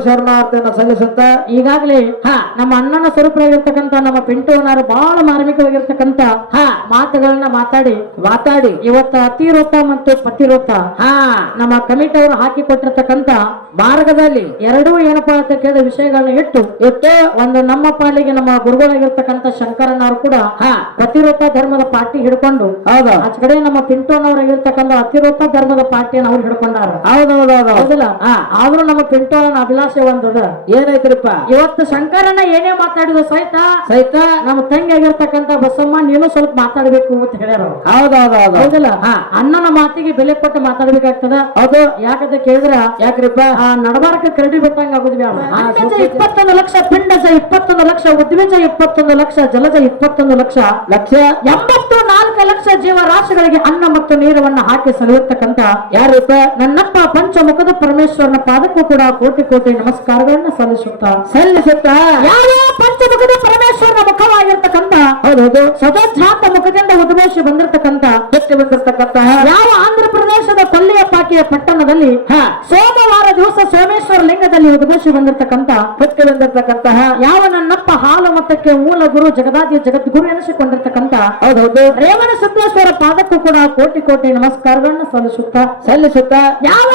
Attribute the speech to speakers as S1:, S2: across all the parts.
S1: ಶರಣಾರ್ಥಿಯನ್ನ ಸಲ್ಲಿಸುತ್ತ
S2: ಈಗಾಗಲೇ ನಮ್ಮ ಅಣ್ಣನ ಸ್ವರೂಪರಾಗಿರ್ತಕ್ಕಂಥ ನಮ್ಮ ಪಿಂಟುವನವರು ಬಹಳ ಮಾರ್ಮಿಕವಾಗಿರ್ತಕ್ಕಂಥ
S1: ಹ
S2: ಮಾತುಗಳನ್ನ ಮಾತಾಡಿ
S1: ಮಾತಾಡಿ.
S2: ಇವತ್ತು ಅತಿರೋಪ ಮತ್ತು ಪತಿರೋತ
S1: ಹ
S2: ನಮ್ಮ ಕಮಿಟಿ ಅವರು ಹಾಕಿ ಕೊಟ್ಟಿರತಕ್ಕಂತ
S1: ಮಾರ್ಗದಲ್ಲಿ
S2: ಎರಡೂ ಏನಪ್ಪಾ ಅಂತ ಕೇಳಿದ ವಿಷಯಗಳನ್ನ ಇಟ್ಟು
S1: ಇಟ್ಟು
S2: ಒಂದು ನಮ್ಮ ಪಾಲಿಗೆ ನಮ್ಮ ಗುರುಗಳಾಗಿರ್ತಕ್ಕಂತ ಶಂಕರನವರು ಕೂಡ
S1: ಹಾ
S2: ಪತಿರೋತ ಧರ್ಮದ ಪಾರ್ಟಿ ಹಿಡ್ಕೊಂಡು
S1: ಹೌದು.
S2: ಆಚ ಕಡೆ ನಮ್ಮ ಪಿಂಟೋನವರಾಗಿರ್ತಕ್ಕಂಥ ಅತಿರೋಪ ಧರ್ಮದ ಪಾರ್ಟಿಯನ್ನು ಅವ್ರು ಹಿಡ್ಕೊಂಡಾರ.
S1: ಹೌದೌದು
S2: ಹೌದಲ್ಲ?
S1: ಹಾ
S2: ಆದ್ರೂ ನಮ್ಮ ಪಿಂಟೋನ ಅಭಿಲಾಷೆ ಒಂದದ.
S1: ಏನಾಯ್ತಿರಪ್ಪ?
S2: ಇವತ್ತು ಶಂಕರನ ಏನೇ ಮಾತಾಡಿದ ಸಹಿತ
S1: ಸಹಿತ?
S2: ನಮ್ಮ ತಂಗಿ ಆಗಿರ್ತಕ್ಕಂತ ಬಸಮ್ಮ ನೀನು ಸ್ವಲ್ಪ ಮಾತಾಡ್ಬೇಕು ಅಂತ ಹೇಳ್ಯಾರ.
S1: ಹೌದೌದೌದು.
S2: ಹೌದಲ್ಲ? ಅಣ್ಣನ ಮಾತಿಗೆ ಬೆಲೆ ಕೊಟ್ಟು ಮಾತಾಡ್ಬೇಕಾಗ್ತದ?
S1: ಹೌದು.
S2: ಯಾಕಂತ ಕೇಳಿದ್ರ
S1: ಯಾಕ್ರಿಪ್ಪ?
S2: ಆ ನಡಬಾರಕ ಕರಡಿ ಬಿಟ್ಟಂಗ ಆಗುದಿಲ್ಲ ಇಪ್ಪತ್ತೊಂದು ಲಕ್ಷ ಪಿಂಡಜ ಇಪ್ಪತ್ತೊಂದು ಲಕ್ಷ ಉದ್ವಿಜ ಇಪ್ಪತ್ತೊಂದು ಲಕ್ಷ ಜಲಜ ಇಪ್ಪತ್ತೊಂದು ಲಕ್ಷ
S1: ಲಕ್ಷ?
S2: ಎಂಬತ್ತು ನಾಲ್ಕು ಲಕ್ಷ ಜೀವರಾಶಿಗಳಿಗೆ ಅನ್ನ ಮತ್ತು ನೀರವನ್ನ ಹಾಕಿ ಸಲುಹಿರ್ತಕ್ಕಂಥ
S1: ಯಾರಿಪ್ಪ?
S2: ನನ್ನಪ್ಪ ಪಂಚಮುಖದ ಪರಮೇಶ್ವರನ ಪಾದಕ್ಕೂ ಕೂಡ ಕೋಟಿ ಕೋಟಿ ನಮಸ್ಕಾರಗಳನ್ನ ಸಲ್ಲಿಸುತ್ತಾ?
S1: ಸಲ್ಲಿಸುತ್ತ?
S2: ಯಾವ ಪಂಚಮುಖದ ಪರಮೇಶ್ವರನ ಮುಖವಾಗಿರ್ತಕ್ಕಂತ
S1: ಹೌದೌದು
S2: ಸದಾಧ್ಯಾತ್ಮ ಮುಖದಿಂದ ಉದ್ಭವಿಸಿ ಬಂದಿರತಕ್ಕಂತ
S1: ಬಿಟ್ಟು ಬಂದಿರತಕ್ಕಂತ
S2: ಯಾವ ಆಂಧ್ರ ಪ್ರದೇಶದ ಪಲ್ಲಿಯಪಾಕಿಯ ಪಟ್ಟಣದಲ್ಲಿ
S1: ಹಾ.
S2: ಸೋಮವಾರ ದಿವಸ ಸೋಮೇಶ್ವರ ಲಿಂಗದಲ್ಲಿ ಉದ್ಭವಿಸಿ ಬಂದಿರತಕ್ಕಂತ
S1: ಬಿಟ್ಟು ಬಂದಿರತಕ್ಕಂತಹ
S2: ಯಾವ ನನ್ನಪ್ಪ ಹಾಲು ಮತಕ್ಕೆ ಮೂಲ ಗುರು ಜಗದಾದ್ಯ ಜಗದ್ಗುರು ಎನಿಸಿಕೊಂಡಿರ್ತಕ್ಕಂತ
S1: ಹೌದೌದು
S2: ರೇವಣ ಸಿದ್ದೇಶ್ವರ ಪಾದಕ್ಕೂ ಕೂಡ ಕೋಟಿ ಕೋಟಿ ನಮಸ್ಕಾರಗಳನ್ನ ಸಲ್ಲಿಸುತ್ತಾ?
S1: ಸಲ್ಲಿಸುತ್ತ?
S2: ಯಾವ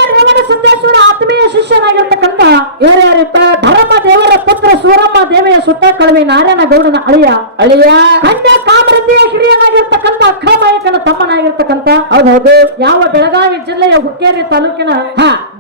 S2: ಶಿಷ್ಯನಾಗಿರ್ತಕ್ಕಂಥ
S1: ಯಾರ್ಯಾರಿಪ್ಪ
S2: ಧರ್ಮ ದೇವರ ಪುತ್ರ ಸೂರಮ್ಮ ದೇವಿಯ ಸುತ್ತ ಕಳವಿ ನಾರಾಯಣ ಗೌಡನ ಅಳಿಯ
S1: ಅಳಿಯ
S2: ಕನ್ಯಾ ಕಾಮರತಿಯ ಹಿರಿಯನಾಗಿರ್ತಕ್ಕಂಥ ಅಕ್ಕಮಾಯಕನ ತಮ್ಮನಾಗಿರ್ತಕ್ಕಂಥ
S1: ಹೌದೌದು.
S2: ಯಾವ ಬೆಳಗಾವಿ ಜಿಲ್ಲೆಯ ಹುಕ್ಕೇರಿ ತಾಲೂಕಿನ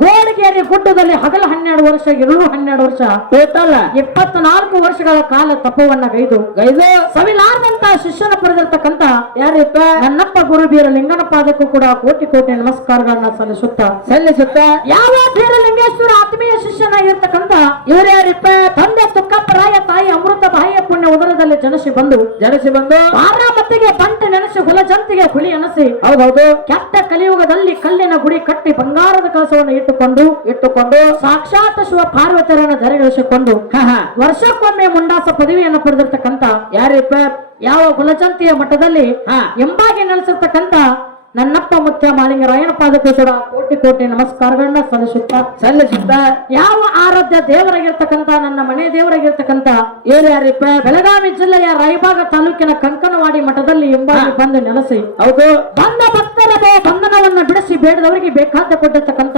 S2: ಗೋಡಗೇರಿ ಗುಡ್ಡದಲ್ಲಿ ಹಗಲ ಹನ್ನೆರಡು ವರ್ಷ ಇರುಳು ಹನ್ನೆರಡು ವರ್ಷ
S1: ಟೋಟಲ್
S2: ಇಪ್ಪತ್ನಾಲ್ಕು ವರ್ಷಗಳ ಕಾಲ ತಪವನ್ನ ಗೈದು.
S1: ಗೈದು.
S2: ಸವಿಲಾರ್ದಂತ ಶಿಷ್ಯನ ಪಡೆದಿರ್ತಕ್ಕಂತ
S1: ಯಾರಿಪ್ಪ?
S2: ನನ್ನಪ್ಪ ಗುರುಬೀರ ಲಿಂಗನ ಪಾದಕ್ಕೂ ಕೂಡ ಕೋಟಿ ಕೋಟಿ ನಮಸ್ಕಾರಗಳನ್ನ ಸಲ್ಲಿಸುತ್ತಾ.
S1: ಸಲ್ಲಿಸುತ್ತ?
S2: ಯಾವ ಬೀರಲಿಂಗೇಶ್ವರ ಆತ್ಮೀಯ
S1: ಶಿಷ್ಯನಾಗಿರ್ತಕ್ಕಂತ ಇವರ್ಯಾರಿಪ್ಪ
S2: ತಂದೆ ತುಕ್ಕಪ್ಪರಾಯ ತಾಯಿ ಅಮೃತ ಬಾಯಿಯ ಪುಣ್ಯ ಉದರದಲ್ಲಿ ಜನಸಿ ಬಂದು
S1: ಜನಸಿ ಬಂದು
S2: ಆರಾಮತ್ತಿಗೆ ಬಂಟೆ ನೆನೆಸಿ ಹುಲ ಜಂತಿಗೆ ಹುಳಿ ಅನಸಿ
S1: ಹೌದೌದು.
S2: ಕೆಟ್ಟ ಕಲಿಯುಗದಲ್ಲಿ ಕಲ್ಲಿನ ಗುಡಿ ಕಟ್ಟಿ ಬಂಗಾರದ ಕಲಸವನ್ನು ಇಟ್ಟುಕೊಂಡು
S1: ಇಟ್ಟುಕೊಂಡು
S2: ಸಾಕ್ಷಾತ್ ಶಿವ ಪಾರ್ವತಿಯರನ್ನು ಧರೆಗಳಿಸಿಕೊಂಡು ವರ್ಷಕ್ಕೊಮ್ಮೆ ಮುಂಡಾಸ ಪದವಿಯನ್ನು ಪಡೆದಿರ್ತಕ್ಕಂತ
S1: ಯಾರಿಪ್ಪ
S2: ಯಾವ ಕುಲಚಂತಿಯ ಮಠದಲ್ಲಿ
S1: ಹಾ.
S2: ಎಂಬಾಗಿ ನೆಲೆಸಿರ್ತಕ್ಕಂಥ ನನ್ನಪ್ಪ ಮುಖ್ಯ ಮಾಲಿಂಗರಾಯನ ರಾಯಣ್ಣ ಕೂಡ ಕೋಟಿ ಕೋಟಿ ನಮಸ್ಕಾರಗಳನ್ನ ಸಲ್ಲಿಸುತ್ತಾ.
S1: ಸಲ್ಲಿಸುತ್ತ.
S2: ಯಾವ ಆರಾಧ್ಯ ದೇವರಾಗಿರ್ತಕ್ಕಂತ ನನ್ನ ಮನೆ ದೇವರಾಗಿರ್ತಕ್ಕಂತ
S1: ಇವ್ರು ಯಾರಿಪ್ಪ
S2: ಬೆಳಗಾವಿ ಜಿಲ್ಲೆಯ ರಾಯಬಾಗ ತಾಲೂಕಿನ ಕಂಕನವಾಡಿ ಮಠದಲ್ಲಿ ಎಂಬ ಬಂದು ನೆಲೆಸಿ
S1: ಹೌದು.
S2: ಬಂದ ಭಕ್ತರ ಬ- ಬಿಡಿಸಿ ಬೇಡದವರಿಗೆ ಬೇಕಾದ
S1: ಕೊಟ್ಟಿರ್ತಕ್ಕಂತ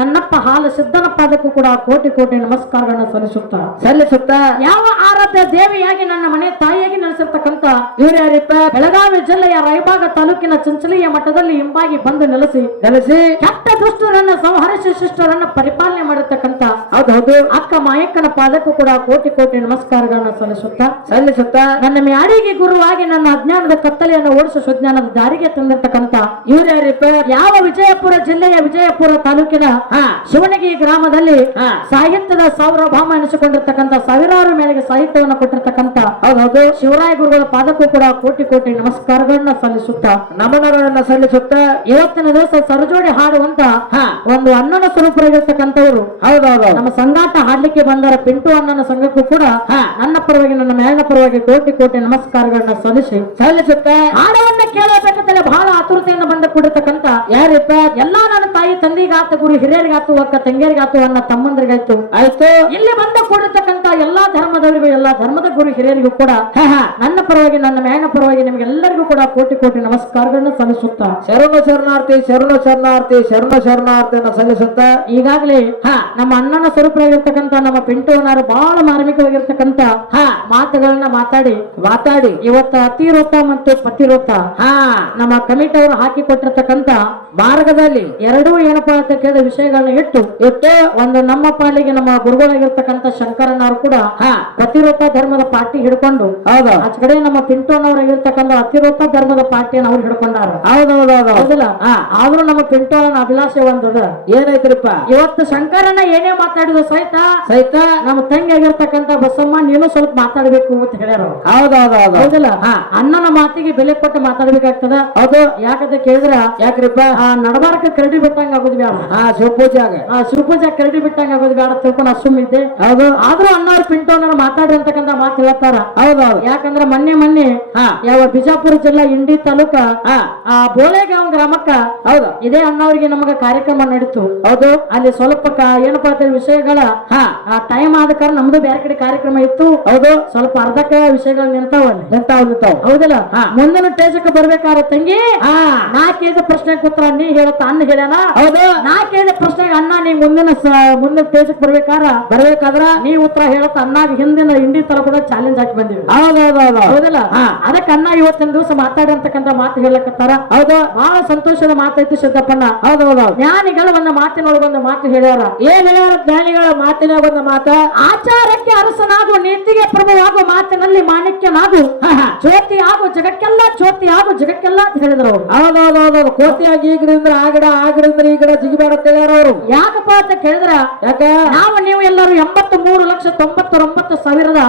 S2: ನನ್ನಪ್ಪ ಹಾಲು ಸಿದ್ಧನಪ್ಪ ಅದಕ್ಕೂ ಕೂಡ ಕೋಟಿ ಕೋಟಿ ನಮಸ್ಕಾರಗಳನ್ನ ಸಲ್ಲಿಸುತ್ತ.
S1: ಸಲ್ಲಿಸುತ್ತ.
S2: ಯಾವ ಆರಾಧ್ಯ ದೇವಿಯಾಗಿ ನನ್ನ ಮನೆ ತಾಯಿಯಾಗಿ
S1: ನೆಲೆಸಿರ್ತಕ್ಕಂತ ಇವರ್ಯಾರಿಪ್ಪ
S2: ಬೆಳಗಾವಿ ಜಿಲ್ಲೆಯ ರಾಯಬಾಗ ತಾಲೂಕಿನ ಚಂಚಲಿಯ ಮಠದಲ್ಲಿ ಹಿಂಬಾಗಿ ಬಂದು ನೆಲೆಸಿ
S1: ನೆಲೆಸಿ?
S2: ಕೆಟ್ಟ ದುಷ್ಟರನ್ನ ಸಂಹರಿಸಿ ಶಿಷ್ಟರನ್ನ ಪರಿಪಾಲನೆ ಮಾಡಿರ್ತಕ್ಕಂತ
S1: ಹೌದೌದು
S2: ಅಕ್ಕ ಮಾಯಕ್ಕನ ಪಾದಕ್ಕೂ ಕೂಡ ಕೋಟಿ ಕೋಟಿ ನಮಸ್ಕಾರಗಳನ್ನ ಸಲ್ಲಿಸುತ್ತ.
S1: ಸಲ್ಲಿಸುತ್ತ.
S2: ನನ್ನ ಮ್ಯಾಡಿಗೆ ಗುರುವಾಗಿ ನನ್ನ ಅಜ್ಞಾನದ ಕತ್ತಲೆಯನ್ನು ಓಡಿಸುವ ಸುಜ್ಞಾನದ ದಾರಿಗೆ ತಂದಿರ್ತಕ್ಕಂತ
S1: ಇವ್ರು
S2: ಯಾವ ವಿಜಯಪುರ ಜಿಲ್ಲೆಯ ವಿಜಯಪುರ ತಾಲೂಕಿನ
S1: ಶಿವನಿಗಿ
S2: ಶಿವಣಗಿ ಗ್ರಾಮದಲ್ಲಿ ಸಾಹಿತ್ಯದ ಸೌರಭಾಮ ಎನಿಸಿಕೊಂಡಿರ್ತಕ್ಕಂಥ ಸಾವಿರಾರು ಮೇರೆಗೆ ಸಾಹಿತ್ಯವನ್ನು ಕೊಟ್ಟಿರ್ತಕ್ಕಂಥ
S1: ಹೌದೌದು
S2: ಶಿವರಾಯ ಗುರುಗಳ ಪಾದಕ್ಕೂ ಕೂಡ ಕೋಟಿ ಕೋಟಿ ನಮಸ್ಕಾರಗಳನ್ನ ಸಲ್ಲಿಸುತ್ತಾ
S1: ನಮನಗಳನ್ನ ಸಲ್ಲಿಸುತ್ತ
S2: ಇವತ್ತಿನ ದಿವಸ ಸರಜೋಡಿ ಹಾಡುವಂತ ಒಂದು ಅಣ್ಣನ ಸ್ವರೂಪರಾಗಿರ್ತಕ್ಕಂಥವ್ರು.
S1: ಹೌದೌದು
S2: ನಮ್ಮ ಸಂಗಾಟ ಹಾಡ್ಲಿಕ್ಕೆ ಬಂದರ ಪಿಂಟು ಅಣ್ಣನ ಸಂಘಕ್ಕೂ ಕೂಡ ನನ್ನ ಪರವಾಗಿ ನನ್ನ ಮೇಲಿನ ಪರವಾಗಿ ಕೋಟಿ ಕೋಟಿ ನಮಸ್ಕಾರಗಳನ್ನ ಸಲ್ಲಿಸಿ
S1: ಸಲ್ಲಿಸುತ್ತ
S2: ಹಾಡವನ್ನ ಕೇಳಬೇಕಂತ ಬಹಳ ಆತುರತೆಯಿಂದ ಬಂದ ಕೂಡಿರ್ತಕ್ಕಂಥ
S1: ಯಾರಿಪ್ಪ
S2: ಎಲ್ಲಾ ನನ್ನ ತಾಯಿ ತಂದೆಗಾತು ಗುರು ಹಿರಿಯರಿಗಾತು ಅಕ್ಕ ತಂಗಿಯರಿಗಾತು ಅನ್ನ ತಮ್ಮಂದ್ರಿಗಾಯ್ತು.
S1: ಆಯ್ತು.
S2: ಇಲ್ಲಿ ಬಂದ ಕೂಡತಕ್ಕಂತ ಎಲ್ಲಾ ಧರ್ಮದವರಿಗೂ ಎಲ್ಲಾ ಧರ್ಮದ ಗುರು ಹಿರಿಯರಿಗೂ ಕೂಡ ನನ್ನ ಪರವಾಗಿ ನನ್ನ ಮೇಣ ಪರವಾಗಿ ನಿಮಗೆಲ್ಲರಿಗೂ ಕೂಡ ಕೋಟಿ ಕೋಟಿ ನಮಸ್ಕಾರಗಳನ್ನ ಸಲ್ಲಿಸುತ್ತಾ.
S1: ಶರಣ ಶರಣಾರ್ಥಿ ಶರಣ ಶರಣಾರ್ಥಿ ಶರಣ ಶರಣಾರ್ಥಿಯನ್ನ ಸಲ್ಲಿಸುತ್ತ.
S2: ಈಗಾಗಲೇ
S1: ಹ
S2: ನಮ್ಮ ಅಣ್ಣನ ಸ್ವರೂಪರಾಗಿರ್ತಕ್ಕಂತ ನಮ್ಮ ಪಿಂಟುವನವರು ಬಹಳ ಮಾರ್ಮಿಕವಾಗಿರ್ತಕ್ಕಂತ
S1: ಹಾ
S2: ಮಾತುಗಳನ್ನ ಮಾತಾಡಿ
S1: ಮಾತಾಡಿ.
S2: ಇವತ್ತು ಅತಿರೋತ ಮತ್ತು ಪತಿರೋತ
S1: ಹಾ
S2: ನಮ್ಮ ಕಮಿಟಿ ಅವರು ಹಾಕಿ ಕೊಟ್ಟಿರ್ತಕ್ಕಂಥ
S1: ಮಾರ್ಗದಲ್ಲಿ
S2: ಎರಡೂ ಏನಪ್ಪಾ ಅಂತ ಕೇಳಿದ ವಿಷಯಗಳನ್ನ ಇಟ್ಟು
S1: ಇಟ್ಟು
S2: ಒಂದು ನಮ್ಮ ಪಾಲಿಗೆ ನಮ್ಮ ಗುರುಗಳಾಗಿರ್ತಕ್ಕಂಥ ಶಂಕರನವರು ಕೂಡ
S1: ಹಾ.
S2: ಪತಿರೋತ ಧರ್ಮದ ಪಾರ್ಟಿ ಹಿಡ್ಕೊಂಡು
S1: ಹೌದು.
S2: ಆಚ ಕಡೆ ನಮ್ಮ ಪಿಂಟೋನವರಾಗಿರ್ತಕ್ಕಂಥ ಅತಿರೂಪ ಧರ್ಮದ ಪಾರ್ಟಿಯನ್ನು ಅವ್ರು ಹಿಡ್ಕೊಂಡಾರ.
S1: ಹೌದು
S2: ಹೌದಲ್ಲ?
S1: ಹಾ.
S2: ಆದ್ರೂ ನಮ್ಮ ಪಿಂಟೋನ ಅಭಿಲಾಷೆ ಒಂದು
S1: ಏನೈತ್ರಿಪ್ಪ
S2: ಇವತ್ತು ಶಂಕರನ ಏನೇ ಮಾತಾಡಿದ್ರು ಸಹಿತ
S1: ಸಹಿತ?
S2: ನಮ್ಮ ತಂಗಿ ಆಗಿರ್ತಕ್ಕಂತ ಬಸಮ್ಮ ನೀನು ಸ್ವಲ್ಪ ಮಾತಾಡ್ಬೇಕು ಅಂತ ಹೇಳ್ಯಾರ
S1: ಹೌದೌದು
S2: ಹೌದಲ್ಲ? ಅಣ್ಣನ ಮಾತಿಗೆ ಬೆಲೆ ಕೊಟ್ಟು ಮಾತಾಡ್ಬೇಕಾಗ್ತದ?
S1: ಅದು
S2: ಯಾಕಂತ ಕೇಳಿದ್ರ
S1: ಯಾಕ್ರಿಪ್ಪ?
S2: ಆ ನಡಬಾರಕ ಕರಡಿ ಬಿಟ್ಟಂಗ ಆಗೋದು ಬೇಡ.
S1: ಹಾ ಶಿವಪೂಜಾಗ
S2: ಆ ಶಿವಪೂಜಾ ಕರಡಿ ಬಿಟ್ಟಂಗ ಆಗೋದು ಬೇಡ ತಿಳ್ಕೊಂಡು ಅಸುಮ್ ಇದ್ದೆ
S1: ಹೌದು.
S2: ಆದ್ರೂ ಅಣ್ಣವ್ರ ಪಿಂಟೋನ ಮಾತಾಡಿ ಅಂತಕ್ಕಂತ ಮಾತು ಹೇಳ್ತಾರ.
S1: ಹೌದೌದು
S2: ಯಾಕಂದ್ರ ಮೊನ್ನೆ ಮೊನ್ನೆ
S1: ಹಾ.
S2: ಯಾವ ಬಿಜಾಪುರ ಜಿಲ್ಲಾ ಇಂಡಿ ತಾಲೂಕ
S1: ಆ
S2: ಆ ಬೋಳೆಗಾಂವ್ ಗ್ರಾಮಕ್ಕ
S1: ಹೌದು.
S2: ಇದೇ ಅಣ್ಣವ್ರಿಗೆ ನಮಗ ಕಾರ್ಯಕ್ರಮ ನಡೀತು.
S1: ಹೌದು.
S2: ಅಲ್ಲಿ ಸ್ವಲ್ಪ ಏನಪ್ಪಾ ಅಂತ ವಿಷಯಗಳ
S1: ಹಾ.
S2: ಟೈಮ್ ಆದ ಕಾರಣ ನಮ್ದು ಬೇರೆ ಕಡೆ ಕಾರ್ಯಕ್ರಮ ಇತ್ತು.
S1: ಹೌದು.
S2: ಸ್ವಲ್ಪ ಅರ್ಧಕ ವಿಷಯಗಳು ನಿಂತಾವ
S1: ನಿಂತಾವ್ ನಿಂತಾವ್.
S2: ಹೌದಲ್ಲ. ಮುಂದಿನ ಟೇಜಕ್ಕೆ ಬರ್ಬೇಕಾದ್ರೆ ತಂಗಿ
S1: ಹಾ.
S2: ನಾ ಪ್ರಶ್ನೆ ಉತ್ತರ ನೀ ಹೇಳುತ್ತ ಅನ್ನ ಹೇಳ್ಯಾನ.
S1: ಹೌದು.
S2: ನಾ ಕೇಳಿದ ಪ್ರಶ್ನೆಗೆ ಅಣ್ಣ ನೀ ಮುಂದಿನ ಮುಂದಿನ ಟೇಜಕ್ಕೆ ಬರ್ಬೇಕಾರ
S1: ಬರ್ಬೇಕಾದ್ರ
S2: ನೀ ಉತ್ತರ ಹೇಳತ್ತ ಅನ್ನ ಹಿಂದಿನ ಹಿಂದಿ ತರ ಕೂಡ ಚಾಲೆಂಜ್ ಹಾಕಿ ಬಂದಿವಿ.
S1: ಹೌದೌದೌದು.
S2: ಹೌದಲ್ಲ. ಅದಕ್ಕೆ ಅಣ್ಣ ಇವತ್ತಿನ ದಿವಸ ಮಾತಾಡಂತಕ್ಕಂತ ಮಾತು ಹೇಳಕತ್ತಾರ.
S1: ಹೌದು.
S2: ಬಹಳ ಸಂತೋಷದ ಮಾತೈತಿ ಸಿದ್ದಪ್ಪಣ್ಣ
S1: ಹೌದೌದು
S2: ಜ್ಞಾನಿಗಳು ಒಂದು ಮಾತಿನೊಳಗೆ ಒಂದು ಮಾತು ಹೇಳ್ಯಾರ.
S1: ಏನ್ ಹೇಳ್ಯಾರ ಜ್ಞಾನಿಗಳ ಮಾತಿನ ಒಂದು ಮಾತ?
S2: ಆಚಾರಕ್ಕೆ ಅರಸನಾಗು ನೀತಿಗೆ ಪ್ರಭುವಾಗುವ ಮಾತಿನಲ್ಲಿ ಮಾಣಿಕ್ಯನಾಗು. ಜ್ಯೋತಿ ಆಗು ಜಗಕ್ಕೆಲ್ಲ ಜ್ಯೋತಿ ಆಗು ಜಗಕ್ಕೆಲ್ಲ ಅಂತ ಹೇಳಿದ್ರು ಅವರು.
S1: ಹೌದೌದೌದೌದು. ಕೋತಿಯಾಗಿ ಈ ಗಿಡದಿಂದ ಆ ಗಿಡ ಆ ಗಿಡದಿಂದ ಈ ಗಿಡ ಜಿಗಿಬೇಡ ಹೇಳ್ಯಾರ ಅವರು.
S2: ಯಾಕಪ್ಪ ಅಂತ ಕೇಳಿದ್ರ?
S1: ಯಾಕ?
S2: ನಾವು ನೀವು ಎಲ್ಲರೂ ಎಂಬತ್ತು ಮೂರು ಲಕ್ಷ ತೊಂಬತ್ತೊಂಬತ್ತು ಸಾವಿರದ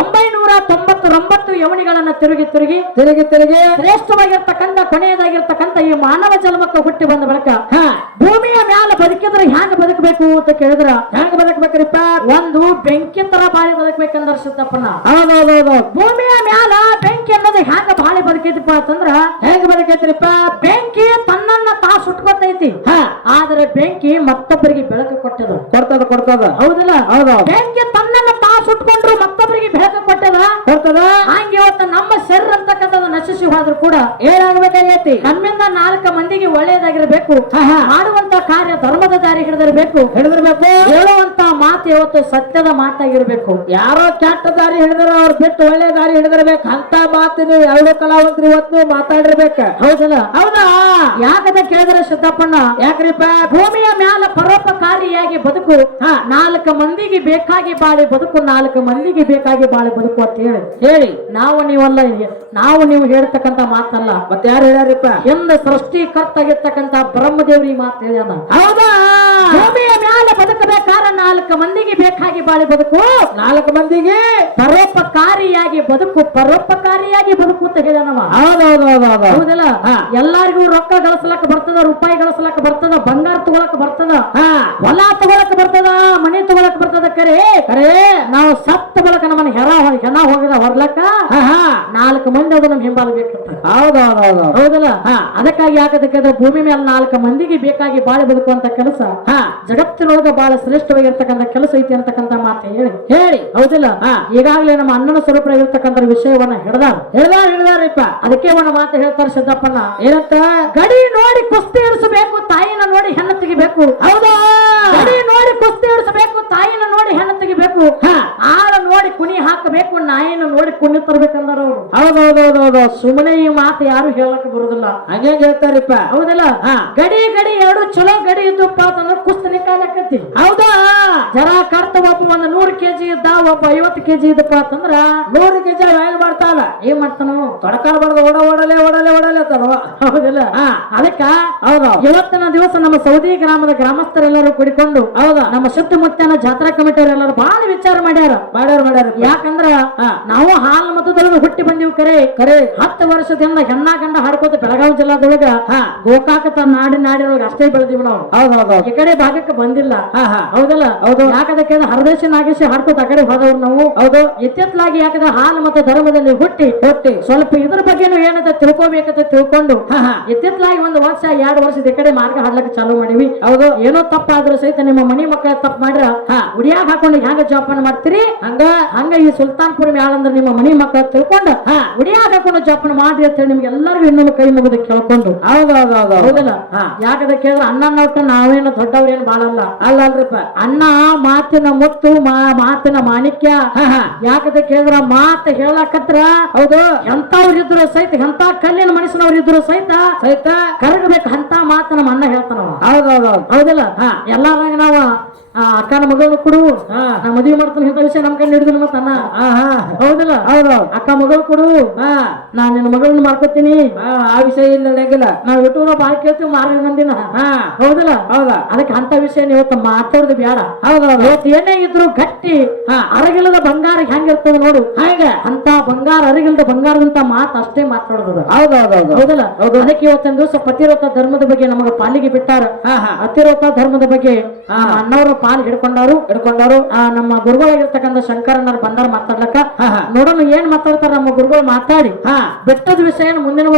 S2: ಒಂಬೈನೂರ ತೊಂಬತ್ತೊಂಬತ್ತು ಯವನಿಗಳನ್ನ ತಿರುಗಿ ತಿರುಗಿ
S1: ತಿರುಗಿ ತಿರುಗಿ.
S2: ಶ್ರೇಷ್ಠವಾಗಿರ್ತಕ್ಕಂಥ ಕೊನೆಯದಾಗಿರ್ತಕ್ಕಂಥ ಈ ಮಾನವ ಜನ್ಮಕ್ಕೆ ಹುಟ್ಟಿ ಬಂದ ಬಳಿಕ
S1: ಹಾ.
S2: ಭೂಮಿಯ ಮ್ಯಾಲ ಬದುಕಿದ್ರೆ ಹ್ಯಾಂಗ ಬದುಕಬೇಕು ಅಂತ ಕೇಳಿದ್ರ?
S1: ಹ್ಯಾಂಗ ಬದುಕಬೇಕ್ರಿಪ್ಪ?
S2: ಒಂದು ಬೆಂಕಿ ತರ ಬಾಳಿ ಬದುಕಬೇಕಂದ್ರ ಸಿದ್ದಪ್ಪನ
S1: ಹೌದೌದೌದು.
S2: ಭೂಮಿಯ ಮ್ಯಾಲ ಬೆಂಕಿ ಅನ್ನೋದು ಹ್ಯಾಂಗ ಬಾಳಿ ಬದುಕೈತಿಪ್ಪ ಅಂತಂದ್ರ
S1: ಹೆಂಗ ಬದುಕೈತ್ರಿಪ್ಪ?
S2: ಬೆಂಕಿ ತನ್ನನ್ನ ತಾ ಸುಟ್ಕೊತೈತಿ.
S1: ಹಾ.
S2: ಆದ್ರೆ ಬೆಂಕಿ ಮತ್ತೊಬ್ಬರಿಗೆ ಬೆಳಕು ಕೊಟ್ಟದ.
S1: ಕೊಡ್ತದ ಕೊಡ್ತದ.
S2: ಹೌದಲ್ಲ?
S1: ಹೌದ
S2: ಬೆಂಕಿ ತನ್ನನ್ನ ತಾ ಸುಟ್ಕೊಂಡ್ರು ಮತ್ತೊಬ್ಬರಿಗೆ ಬೆಳಕು ಕೊಟ್ಟದ?
S1: ಕೊಡ್ತದ.
S2: ಹಂಗೆ ಇವತ್ತು ನಮ್ಮ ಶರೀರ ಅಂತಕ್ಕಂಥದ್ದು ನಶಿಸಿ ಹೋದ್ರು ಕೂಡ
S1: ಏನಾಗ್ಬೇಕಾಗೈತಿ
S2: ನಮ್ಮಿಂದ ನಾಲ್ಕು ಮಂದಿಗೆ
S1: ಹಾ.
S2: ಮಾಡುವಂತ ಕಾರ್ಯ ಧರ್ಮದ ದಾರಿ ಹಿಡಿದಿರ್ಬೇಕು.
S1: ಹಿಡಿದಿರ್ಬೇಕು.
S2: ಹೇಳುವಂತ ಮಾತು ಇವತ್ತು ಸತ್ಯದ ಮಾತಾಗಿರ್ಬೇಕು.
S1: ಯಾರೋ ಕೆಟ್ಟ ದಾರಿ ಹಿಡಿದ್ರ ಅವ್ರ ಬಿಟ್ಟು ಒಳ್ಳೆ ದಾರಿ ಹಿಡಿದಿರ್ಬೇಕು. ಅಂತ ಮಾತು ನೀವು ಎರಡು ಕಲಾವಂತರು ಇವತ್ತು ಮಾತಾಡಿರ್ಬೇಕು.
S2: ಹೌದಲ್ಲ?
S1: ಹೌದಾ?
S2: ಯಾಕಂತ ಕೇಳಿದ್ರೆ ಸಿದ್ದಪ್ಪಣ್ಣ?
S1: ಯಾಕ್ರಿಪ್ಪ?
S2: ಭೂಮಿಯ ಮ್ಯಾಲ ಪರೋಪಕಾರಿಯಾಗಿ ಬದುಕು
S1: ಹಾ.
S2: ನಾಲ್ಕು ಮಂದಿಗೆ ಬೇಕಾಗಿ ಬಾಳಿ ಬದುಕು ನಾಲ್ಕು ಮಂದಿಗೆ ಬೇಕಾಗಿ ಬಾಳಿ ಬದುಕು ಅಂತ ಹೇಳಿ.
S1: ಹೇಳಿ.
S2: ನಾವು ನೀವಲ್ಲ ನಾವು ನೀವು ಹೇಳ್ತಕ್ಕಂತ ಮಾತಲ್ಲ.
S1: ಮತ್ತೆ ಯಾರು ಹೇಳ್ಯಾರಿಪ್ಪ?
S2: ಎಂದ ಸೃಷ್ಟಿಕರ್ತಾಗಿರ್ತಕ್ಕಂತ ಬ್ರಹ್ಮದೇವ್ರಿ ಮಾತು ಹೇಳ್ಯಾನ.
S1: ಹೌದಾ?
S2: ಭೂಮಿಯ ಮ್ಯಾಲ ಬದುಕಬೇಕಾರ ನಾಲ್ಕು ಮಂದಿಗೆ ಬೇಕಾಗಿ ಬಾಳಿ ಬದುಕು.
S1: ನಾಲ್ಕು ಮಂದಿಗೆ?
S2: ಪರೋಪಕಾರಿಯಾಗಿ ಬದುಕು ಪರೋಪಕಾರಿಯಾಗಿ ಬದುಕು ಅಂತ ಹೇಳ್ಯಾನವ. ಹೌದಲ್ಲ. ಎಲ್ಲಾರಿಗೂ ರೊಕ್ಕ ಗಳಿಸಲಕ್ಕ ಬರ್ತದ ರೂಪಾಯಿ ಗಳಿಸಲಕ್ಕ ಬರ್ತದ ಬಂಗಾರ ತಗೊಳಕ್ ಬರ್ತದ ಹೊಲ ತಗೊಳಕ್ ಬರ್ತದ ಮನೆ ತಗೊಳಕ್ ಬರ್ತದ ಕರೆ.
S1: ಕರೆ.
S2: ನಾವು ಸತ್ತ ಬಳಕ ನಮ್ಮನ್ನ ಹೆರ ಹೆಣ ಹೋಗದ ಹೊರ್ಲಕ್ಕ ನಾಲ್ಕು ಮಂದಿ ಅದು ನಮ್ ಹಿಂಬಾಲ
S1: ಹೌದೌದೌದು
S2: ಹೌದಲ್ಲ. ಅದಕ್ಕಾಗಿ ಯಾಕದಕ್ಕೆ ಭೂಮಿ ಮೇಲೆ ನಾಲ್ಕು ಮಂದಿಗೆ ಬೇಕಾಗಿ ಬಾಳಿ ಬದುಕುವಂತ ಕೆಲಸ
S1: ಹಾ.
S2: ಜಗತ್ತಿನೊಳಗ ಬಹಳ ಶ್ರೇಷ್ಠವಾಗಿರ್ತಕ್ಕಂಥ ಕೆಲಸ ಐತಿ ಅಂತಕ್ಕಂಥ ಮಾತು ಹೇಳಿ.
S1: ಹೇಳಿ.
S2: ಹೌದಿಲ್ಲ. ಈಗಾಗಲೇ ನಮ್ಮ ಅಣ್ಣನ ಸ್ವರೂಪರಾಗಿರ್ತಕ್ಕಂಥ ವಿಷಯವನ್ನ ಹಿಡ್ದಾರ.
S1: ಹಿಡ್ದಾರ ಹಿಡ್ದಾರಪ್ಪ
S2: ಅದಕ್ಕೆ ಒಂದು ಮಾತು ಹೇಳ್ತಾರೆ ಸಿದ್ದಪ್ಪನ
S1: ಏನಂತ?
S2: ಗಡಿ ನೋಡಿ ಕುಸ್ತಿ ಇಡಿಸಬೇಕು ತಾಯಿನ ನೋಡಿ ಹೆಣ್ಣು ತೆಗಿಬೇಕು.
S1: ಹೌದಾ?
S2: ಗಡಿ ನೋಡಿ ಕುಸ್ತಿ ಇಡಿಸಬೇಕು ತಾಯಿನ ನೋಡಿ ಹೆಣ್ಣು ತೆಗಿಬೇಕು.
S1: ಹಾ.
S2: ಆಳ ನೋಡಿ ಕುಣಿ ಹಾಕಬೇಕು ನಾಯಿನ ನೋಡಿ ಕುಣಿ ತರಬೇಕಂದ್ರ ಅವರು.
S1: ಹೌದೌದೌದೌದು.
S2: ಸುಮ್ಮನೆ ಈ ಮಾತು ಯಾರು ಹೇಳಕ್ ಬರುದಿಲ್ಲ.
S1: ಹಂಗೆ ಹೇಳ್ತಾರಿಪ್ಪ.
S2: ಹೌದಿಲ್ಲ. ಗಡಿ ಗಡಿ ಎರಡು ಚಲೋ ಗಡಿ ಇದ್ದಪ್ಪ ಅಂತಂದ್ರೆ ಕುಸ್ತಿ ಕಾಲಕ್ಕೆ
S1: ಹೌದಾ?
S2: ಜರ ಕರ್ತ ಒಬ್ಬ ಒಂದ್ ನೂರ್ ಕೆಜಿ ಇದ್ದ ಒಬ್ಬ ಐವತ್ತು ಕೆಜಿ ಇದ್ದಪ್ಪ ಅಂತಂದ್ರ
S1: ನೂರು ಕೆಜಿ ಏನ್ ಮಾಡ್ತಾಳ.
S2: ಏನ್ ಮಾಡ್ತಾನು?
S1: ತೊಡಕಾಲ ಬಡ್ದು ಓಡ ಓಡಲೆ ಓಡಲೆ ಓಡಲೆ ತನವ
S2: ಹೌದಿಲ್ಲ? ಅದಕ್ಕ
S1: ಹೌದು
S2: ಇವತ್ತಿನ ದಿವಸ ನಮ್ಮ ಸೌದಿ ಗ್ರಾಮದ ಗ್ರಾಮಸ್ಥರೆಲ್ಲರೂ ಕುಡಿಕೊಂಡು
S1: ಹೌದಾ?
S2: ನಮ್ಮ ಸುತ್ತಮುತ್ತನ ಜಾತ್ರಾ ಕಮಿಟಿಯವರೆಲ್ಲರೂ ಬಹಳ ವಿಚಾರ ಮಾಡ್ಯಾರ.
S1: ಮಾಡ್ಯಾರ ಮಾಡ್ಯಾರ.
S2: ಯಾಕಂದ್ರ
S1: ನಾವು
S2: ನಾವು ಮತ್ತು ತೊಳೆದು ಹುಟ್ಟಿ ಬಂದಿವ್ ಕರೆ.
S1: ಕರೆ.
S2: ಹತ್ತು ವರ್ಷದಿಂದ ಹೆಣ್ಣ ಗಂಡ ಹಾಡ್ಕೋತ ಬೆಳಗಾವಿ ಜಿಲ್ಲಾದೊಳಗ ಗೋಕಾಕ ತ ನಾಡಿ ನಾಡಿನೊಳಗೆ ಅಷ್ಟೇ ಬೆಳೆದಿವಿ ನಾವು.
S1: ಹೌದೌದು
S2: ಈ ಕಡೆ ಭಾಗಕ್ಕೆ ಬಂದಿಲ್ಲ.
S1: ಹಾ ಹಾ.
S2: ಹೌದಲ್ಲ
S1: ಹೌದು.
S2: ಯಾಕದಕ್ಕೆ ಹರದೇಶ ನಾಗೇಶ ಹಾಡ್ಕೋತ ಆ ಕಡೆ ಹೋದವ್ರು ನಾವು.
S1: ಹೌದು.
S2: ಇತ್ತಿತ್ತಲಾಗಿ ಯಾಕಂದ್ರೆ ಹಾಲು ಮತ್ತು ಧರ್ಮದಲ್ಲಿ ಹುಟ್ಟಿ
S1: ಹೊಟ್ಟಿ.
S2: ಸ್ವಲ್ಪ ಇದ್ರ ಬಗ್ಗೆನು ಏನಂತ ತಿಳ್ಕೊಬೇಕಂತ ತಿಳ್ಕೊಂಡು ಇತ್ತಿತ್ತಲಾಗಿ ಒಂದು ವರ್ಷ ಎರಡು ವರ್ಷದ ಈ ಕಡೆ ಮಾರ್ಗ ಹಾಡ್ಲಕ್ಕೆ ಚಾಲೂ ಮಾಡಿವಿ.
S1: ಹೌದು.
S2: ಏನೋ ತಪ್ಪಾದ್ರೂ ಸಹಿತ ನಿಮ್ಮ ಮನಿ ಮಕ್ಕಳ ತಪ್ಪು ಮಾಡ್ರ
S1: ಹಾ.
S2: ಉಡಿಯಾಗ ಹಾಕೊಂಡು ಹ್ಯಾಂಗ ಜೋಪಾನ ಮಾಡ್ತೀರಿ?
S1: ಹಂಗ
S2: ಹಂಗ ಈ ಸುಲ್ತಾನ್ಪುರ ಮ್ಯಾಳಂದ್ರ ನಿಮ್ಮ ಮನಿ ಮಕ್ಕಳ ತಿಳ್ಕೊಂಡು
S1: ಹಾ.
S2: ಉಡಿಯಾಗ ಹಾಕೊಂಡು ಜೋಪಾನ ಮಾಡಿ ಅಂತ ಹೇಳಿ ನಿಮ್ಗೆ ಎಲ್ಲರಿಗೂ ಇನ್ನೊಂದು ಕೈ ಮುಗಿದ ಕೇಳ್ಕೊಂಡು.
S1: ಹೌದೌದೌದು
S2: ಹೌದಲ್ಲ?
S1: ಹಾ
S2: ಯಾಕದ ಕೇಳಿದ್ರೆ ಅಣ್ಣ ನೋಟ ನಾವೇನು ದೊಡ್ಡವ್ರೇನು ಬಾಳಲ್ಲ.
S1: ಅಲ್ಲ ಅಲ್ರಿಪ್ಪ.
S2: ಅಣ್ಣ ಮಾತಿನ ಮುತ್ತು ಮಾತಿನ ಮಾಣಿಕ್ಯ. ಯಾಕಂತ ಕೇಳಿದ್ರ ಮಾತು ಹೇಳಕತ್ರ?
S1: ಹೌದು.
S2: ಎಂತವ್ರಿದ್ರು ಸಹಿತ ಎಂತ ಕಲ್ಲಿನ ಮನುಷ್ಯನವ್ರಿದ್ರು ಸಹಿತ
S1: ಸಹಿತ.
S2: ಕರಗಬೇಕು ಅಂತ ಮಾತು ನಮ್ಮ ಅಣ್ಣ ಹೇಳ್ತಾನ
S1: ಹೌದೌದು
S2: ಹೌದಿಲ್ಲ?
S1: ಹಾ.
S2: ಎಲ್ಲಾರಾಗ ನಾವ ಆ ಅಕ್ಕನ ಮಗಳು ಕೊಡು.
S1: ಹಾ.
S2: ನಾ ಮದುವೆ ಮಾಡ್ತಾನೆ ಇಂಥ ವಿಷಯ ನಮ್ ಕಣ್ಣು ಹಿಡಿದ್ರು ಮತ್ತ ಅಣ್ಣ ಹೌದಿಲ್ಲ?
S1: ಹೌದೌದು
S2: ಅಕ್ಕ ಮಗಳು ಕೊಡು.
S1: ಹಾ.
S2: ನಾ ನಿನ್ನ ಮಗಳನ್ನ ಮಾಡ್ಕೊತೀನಿ.
S1: ಆ ವಿಷಯ ಇಲ್ಲ ನಡೆಯಂಗಿಲ್ಲ.
S2: ನಾವ್ ಇಟ್ಟು ಬಾಯಿ ಕೇಳ್ತೀವಿ ಮಂದಿನ
S1: ಹಾ.
S2: ಹೌದಿಲ್ಲ?
S1: ಹೌದಾ.
S2: ಅದಕ್ಕೆ ಅಂತ ವಿಷಯ ಇವತ್ತು ಮಾತಾಡೋದು ಬೇಡ.
S1: ಹೌದೌದು
S2: ಇವತ್ತು ಏನೇ ಇದ್ರು ಗಟ್ಟಿ
S1: ಹಾ.
S2: ಅರಗಿಲ್ಲದ ಬಂಗಾರ ಹೆಂಗಿರ್ತದ ನೋಡು.
S1: ಹಾಗೆ.
S2: ಅಂತ ಬಂಗಾರ ಅರಗಿಲ್ಲದ ಬಂಗಾರದಂತ ಮಾತು ಅಷ್ಟೇ ಮಾತಾಡೋದು.
S1: ಹೌದೌದು
S2: ಹೌದಲ್ಲ? ಅದಕ್ಕೆ ಇವತ್ತಿನ ದಿವಸ ಪತಿರೋತ ಧರ್ಮದ ಬಗ್ಗೆ ನಮಗೆ ಪಾಲಿಗೆ ಬಿಟ್ಟಾರ.
S1: ಹಾ ಹಾ.
S2: ಅತಿವ್ರತ ಧರ್ಮದ ಬಗ್ಗೆ ಅಣ್ಣವರು ಪಾಲ್ ಹಿಡ್ಕೊಂಡವ್ರು
S1: ಹಿಡ್ಕೊಂಡವ್ರು.
S2: ಆ ನಮ್ಮ ಗುರುಗಳಾಗಿರ್ತಕ್ಕಂಥ ಶಂಕರಣ್ಣರು ಬಂದಾರ ಮಾತಾಡ್ಲಕ್ಕ.
S1: ಹಾ ಹಾ.
S2: ನೋಡೋಣ ಏನ್ ಮಾತಾಡ್ತಾರ ನಮ್ಮ ಗುರುಗಳು ಮಾತಾಡಿ.
S1: ಹಾ.
S2: ಬೆಟ್ಟದ ವಿಷಯ ಮುಂದಿನ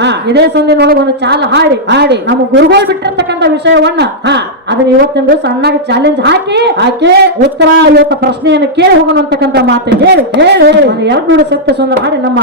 S1: ಹಾ.
S2: ಇದೇ ಸಂದಿನೊಳಗೆ ಒಂದು ಚಾಲ ಹಾಡಿ.
S1: ಹಾಡಿ.
S2: ನಮ್ಮ ಗುರುಗಳು ಬಿಟ್ಟಿರ್ತಕ್ಕಂಥ ವಿಷಯವನ್ನ
S1: ಹಾ.
S2: ಅದನ್ನ ಇವತ್ತಿನ ದಿವಸ ಚಾಲೆಂಜ್ ಹಾಕಿ
S1: ಹಾಕಿ.
S2: ಉತ್ತರ ಇವತ್ತ ಪ್ರಶ್ನೆಯನ್ನು ಕೇಳಿ ಹೋಗೋಣ ಅಂತಕ್ಕಂಥ ಮಾತು ಹೇಳಿ.
S1: ಹೇಳಿ.
S2: ಎರಡು ನುಡಿ ಸತ್ಯ ಸುಂದರ ಹಾಡಿ ನಮ್ಮ